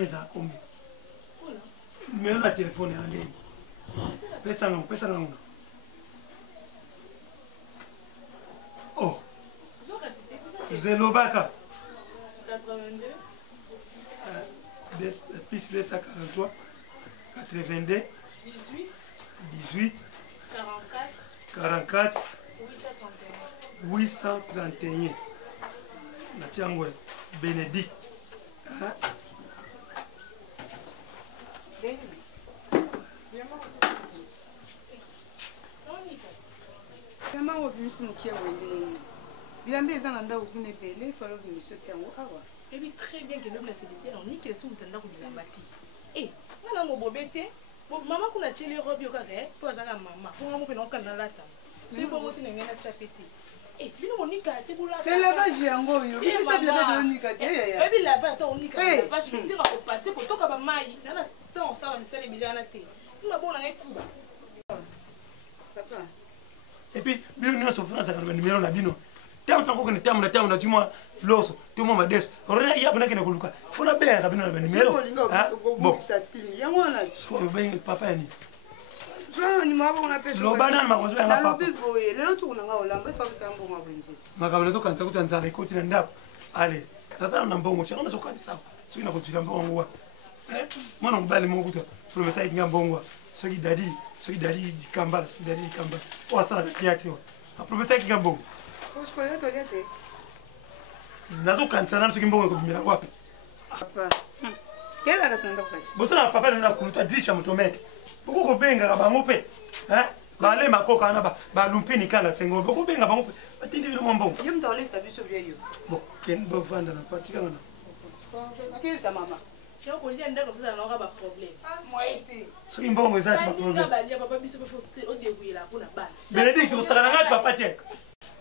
téléphone ça combien? Mais on a téléphone en ligne. Pesa non. Oh. Zelobaka. 82. Plus 243. 82. 18. 44. 831. Natiangwe Bénédicte. Comment on peut se moquer bien mais en anda vous ne payez il faut que monsieur tient au avoir. Et puis très bien que l'homme la félicité on ni que sous tanda ko la bati. Eh, na mo bobete. Bon maman ko na chili robi o ka ke, po za ka mama. Ko mo pe no kana lata. Si bo mo tinenge na chapeti. Eh, bino monika te bula. Mais la vache yango yo, mais ça bien de monika te ya. Et puis la vache to monika la vache mais c'est ka ko passer ko toka ba mai. Na temps ça va me sale miliana te. Na bona ngai kuba. Papa. Et puis, bien nous sommes France avec le numéro na bino. Tamu ça ko ni tamu na tu moi loso, tu moi madeso. Ora ya bana kena kuluka. Fona be ka bino na numéro. Bon, ça signe. Yango na. So ben papa ni. Je ni moi on appelle. Lo bana ma konzo na papa. Le boye, le tour na nga olamba, fa ça mbongo abwenzo. Makamela zo kanza kutanza rekoti na ndako. Ale. Sasa na mbongo chakona zo kanisa. So ina kutila mbongo wa. Mwana mbali mungu to. Prometa inga mbongo. Soki dadi kambala, soki dadi kambala. O sala na kiati o. Prometa inga mbongo. Ko skola to lese. Nazo kanisa na soki mbongo ko bimira wapi? Papa. Kela ka sanda kwa. Bosana papa na kuluta disha mutomete. Boko ko benga ka bango pe. Bale makoka na ba lumpini kanga sengo. Boko benga bango pe. Batindi bino mbongo. Yem to lese biso bieyo. Bon, ken bo vanda na patika na. Akeli sa mama. Je ko ndi ndako ça na ba problème. Moi été. Soki mbongo ezati ba problème. Ba dia papa biso faut o débrouiller kuna bana. Benedict ko sala ngati papa te.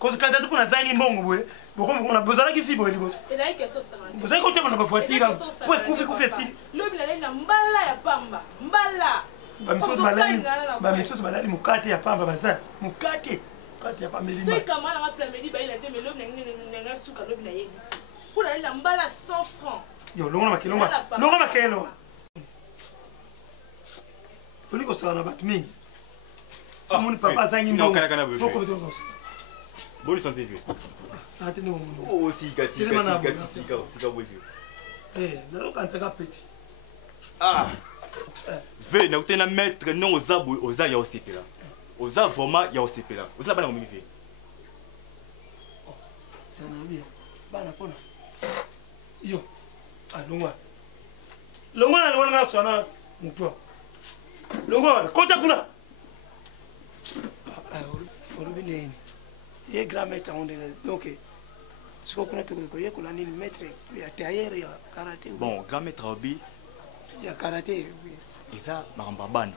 Ko kanta tu kuna zangi mbongo bwe. Boko kuna bozala ki fibo liboso. Et là que ça ça. Bozala ko tema na bafuatira. Pour kufi sili. Lobi la na mbala ya pamba. Mbala. Ba misoto balali mukate ya pamba baza. Mukate ya pamba lima. C'est comment la plamedi ba il a te mais lobi na suka lobi na yebi. Pour la mbala 100 francs. Yo longa makelo. Fuli ko sana bat mingi. Simoni papa zangi mbongo. Poko bitongo. Bonne santé vieux. Santé no muno. Oh sika boy vieux. Na kanza ka petit. Ve na utena maître non oza ya osepela. Oza vraiment ya osepela. Oza bana momi vieux. Sana bien. Bana pona. Yo. Longwa na sona mutwa. Longwa kota kuna. Olobi nini? Ye grand maître on donc siko kuna to ko ye kula nini maître ya tailleur ya karaté. Bon, grand maître Obi ya karaté. Eza maramba bana.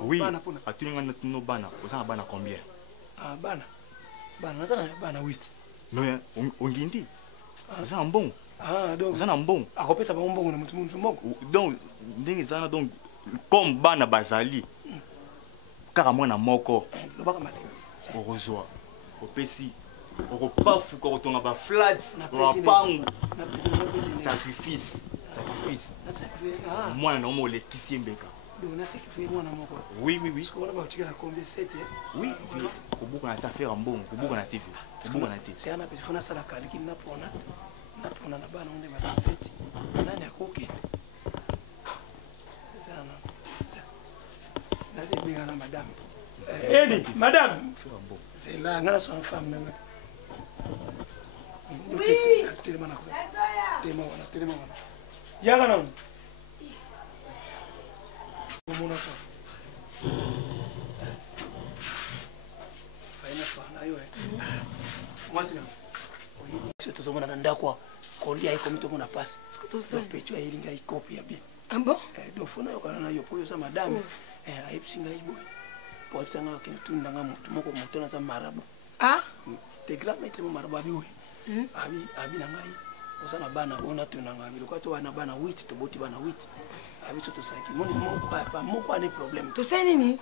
Oui. Atuninga na tuno bana. Oza bana combien? Bana. Bana sana bana 8. Non, ongindi. Oza mbon. Donc ça n'a bon. A repesa ba mbongo na mutu mbongo. Donc ndenge zana donc comme bana bazali. Kaka mwana moko. Lobaka mali. Orozwa. Opesi. Oropafu ko tonga ba flats. Ba pangu. Sacrifice. Mwana na mo le kisiembeka. Donc na sacrifice mwana moko. Oui. Parce qu'on va tirer la combien 7 Oui, kobuka na ta faire mbongo, kobuka na TV. Kobuka na TV. C'est un petit fona sala kaliki na pona. Na pona na bana onde ma 7. Nani akoke. Sana. Nani bien na madame. Edi, madame. C'est là ngala son femme même. Oui. Tellement na ko. Tellement. Yaga na. Mona ça. Faina fana yo. Moi c'est là. Si tu as un d'accord, coller avec comme tout le monde passe. Ce que tu sais, tu as une copie bien. Ah bon? Donc, il faut que tu aies madame. Et puis, pour que tu aies tout le monde marabout. Ah? Tes grands-mères sont marabout. Abi nangai. Osana bana ona tunanga biloko to wana bana 8 to boti bana 8. Abi to saki. Moko ane problème. To sai nini?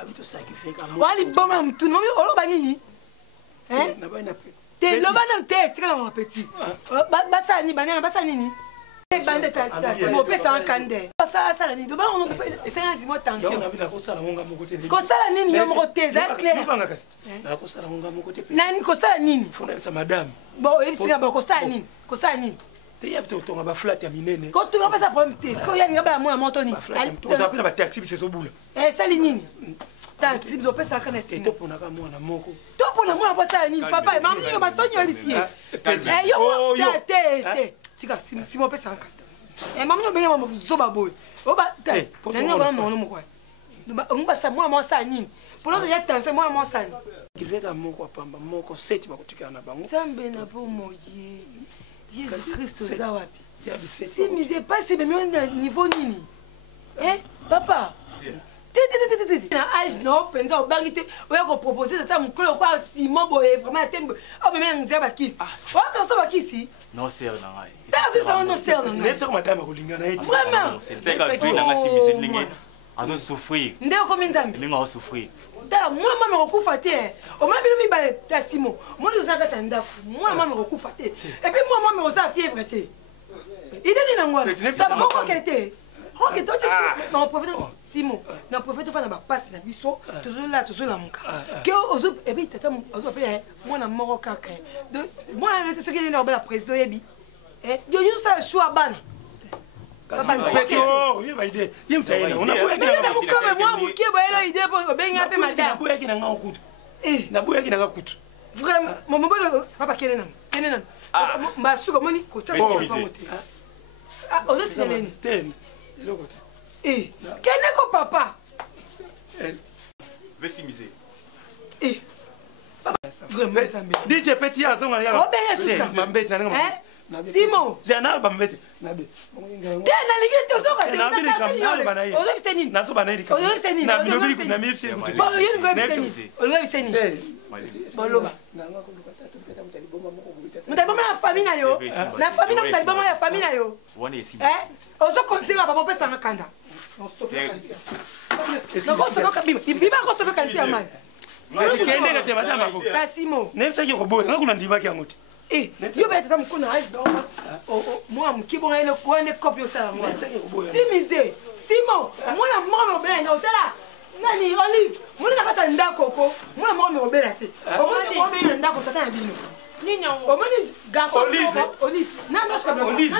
Abi to sacrifier ka mo. Wali boma mtu no oloba nini? Na bana pe. Te loba na te tika na petit. Basa ni banana basa nini? bande ta Simo pesa un kande. Ça ni do ba on peut essayer Simo tension. Ko sala nini yo moko te za clair. Na ko sala ngonga moko te. Nani ko sala nini? Fona sa madame. Bon, et c'est ba ko sala nini? Ko sala nini? Te ya to ba flat ya minene. Ko tu va pas problème te. Ko ya ngaba mo montoni. On s'appelle ba taxi biso bula. Sali nini? Taxi biso pesa kana Simo. To pona ka mwana moko. To pona mwana pa sala nini? Papa, maman yo ba sonyo ebisi. Yo te. Tika Simo pesa un kande. Maman yo benga maman zoba boy. Oba te. Nani yo ba mo no moko. On va sa moi sa nini? Pour nous ya tension moi sa nini? Kiveka moko pamba moko seti bakotika na bango. Zambe na po moye. Jésus Christ za wapi? Ya biseti. Si mise pas c'est même niveau nini? Papa. Na âge non penza obangite oya ko proposer tata mukolo kwa Simon boye vraiment tembo. O même nzia bakisi. O ka so bakisi? Non sérieux na ngai. Ça non sérieux na ngai. Nessa madame akolinga na eti. Vraiment. C'est le gars qui na ngasi mise ndenge. Azo souffrir. Ndeko komi nzambe. Ndenge azo souffrir. Tala moi mama kokufa te. O mama bino mibale ta Simon. Moi je saka tanda. Moi mama kokufa te. Et puis moi mama osa fièvre te. Idée ni nangwa. Ça va pas qu'était. Ok, toi tu non profite Simon. Non profite fa na ba passe na biso. Toujours la muka. Que ozo et puis tata ozo pe moi na moko kaka. De moi na te soki na ba président yebi. Yo yo ça choix bana. Papa Petit oh, il va aider. Il me fait on a boya kina mukaba moi mukie ba elo idée po benga pe madame. Na boya kina nga okutu. Na boya kina nga kutu. Vraiment, mon papa kene nan. Mba suko moni ko tsa ko mote. Ozo sineleni. Ten. Lokote. Kene ko papa. Vesi mise. Papa, vraiment ça me. DJ Petit azonga ya. O benga suka. Mambeti na nga. Simon. Jana bambeti. Nabe. Tena ligete ozoka te. Ozo biseni. Nazo banaidi. Ozo biseni. Na bilobi na mipsi kutu. Bon, yini ngo biseni. Ozo biseni. Boloba. Mutaliboma na famille na yo. Na famille na mutaliboma ya famille na yo. Wone esi. Ozo considérer papa pesa na kanda. Non ko soboka biba ko soboka ntia mai. Kende kate madame ko. Ta Simon. Nemsa ke ko boya ngakuna ndima ke yangote. Yo beta ta mukuna age do. Moi mkibo ngale ko ne copy osala moi. Si mise. Simon, moi na mama obela na otala. Nani Olive, moi na kata ndako ko. Moi mama obela te. Omo mo be ndako tata ya bino. Ninya o. Omo ni garçon Olive. Nano so Olive.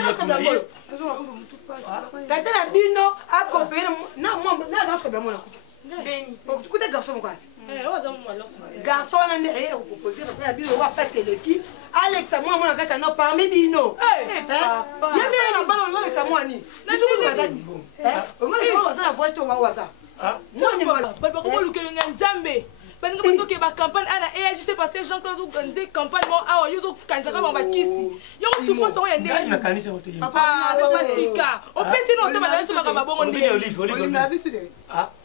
Tata na bino accompagner na moi na za so be mo na kuti. Beni. Okutukuta garçon mo kwati. Garçon na ne proposer après bino va passer le qui Alex moi na kata na parmi bino. Papa. Yemi na balo no Alex moi ni. Nisuku bazani. Ngoni so bazana voice to wa waza. Moi ni ba ko lukelo nzambe. Parce que que ba campagne ana EAGC parce que Jean-Claude organiser campagne mo awa yuzo kanzaka ba kisi. Yo souffrance o yende. Na kanisa wote yimba. Papa tika. O pesi no to ba so ba bongo ndi. Olinga bisude.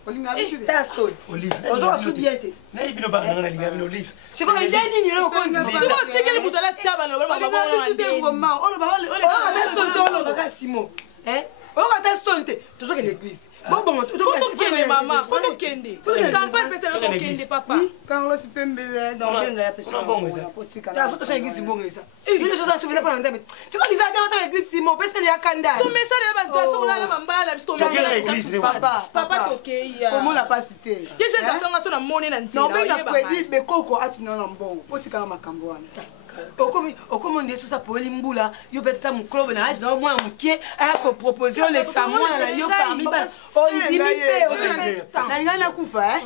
Olinga bisude. ta so. Olive. Ozo su bien te. Na ibino ba ngana linga bino Olive. Siko ide nini lo ko ndi. Siko tikeli mutala taba no ba bongo ndi. Ta so to lo ba Simon. On va t'assolter. Tu sais que l'église. Bon, tu dois kende maman. Faut nous kende. Campagne peut-être nous kende papa. Carlos Pembele dans benga ya pesa. Ta so to so église bongo ça. Il est chose à sauver pas ndambe. Tu vois les attends dans l'église Simon parce que ya kanda. Tu mets ça dans la so la mbala bisto papa. Papa tokeya. Comment la passe té? Déjà garçon ngaso na moni na ntina. Non benga kwedi be koko atina na mbongo. Potika makambo wana. Okomo ndeso sa poli mbula yo betata muklobe na age na mwa mukie aya ko proposer Alexa mwana na yo parmi ba o izimite ngana kufa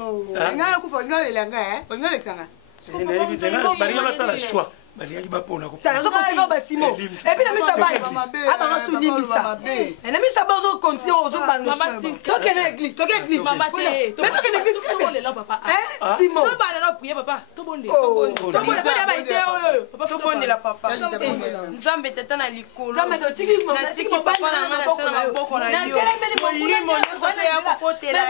ngana kufa ngana lelanga ngana Alexanga Na éviter balinga basala choix. Balinga bapona ko. Tala zo continuer ba Simon. Et puis na misa ba. Aba na su limbisa. Et na misa ba zo continuer ozo bando. Toke na église, toke église. Mama te. Mais toke na église to bonde là papa. Simon. To ba na prier papa. To bonde. To bonde ba ite oyo. Papa to bonde la papa. Nzambe tata na likolo. Nzambe to tiki na tiki papa na ngana sana maboko na yo. Molimo nyonso te ya kokotela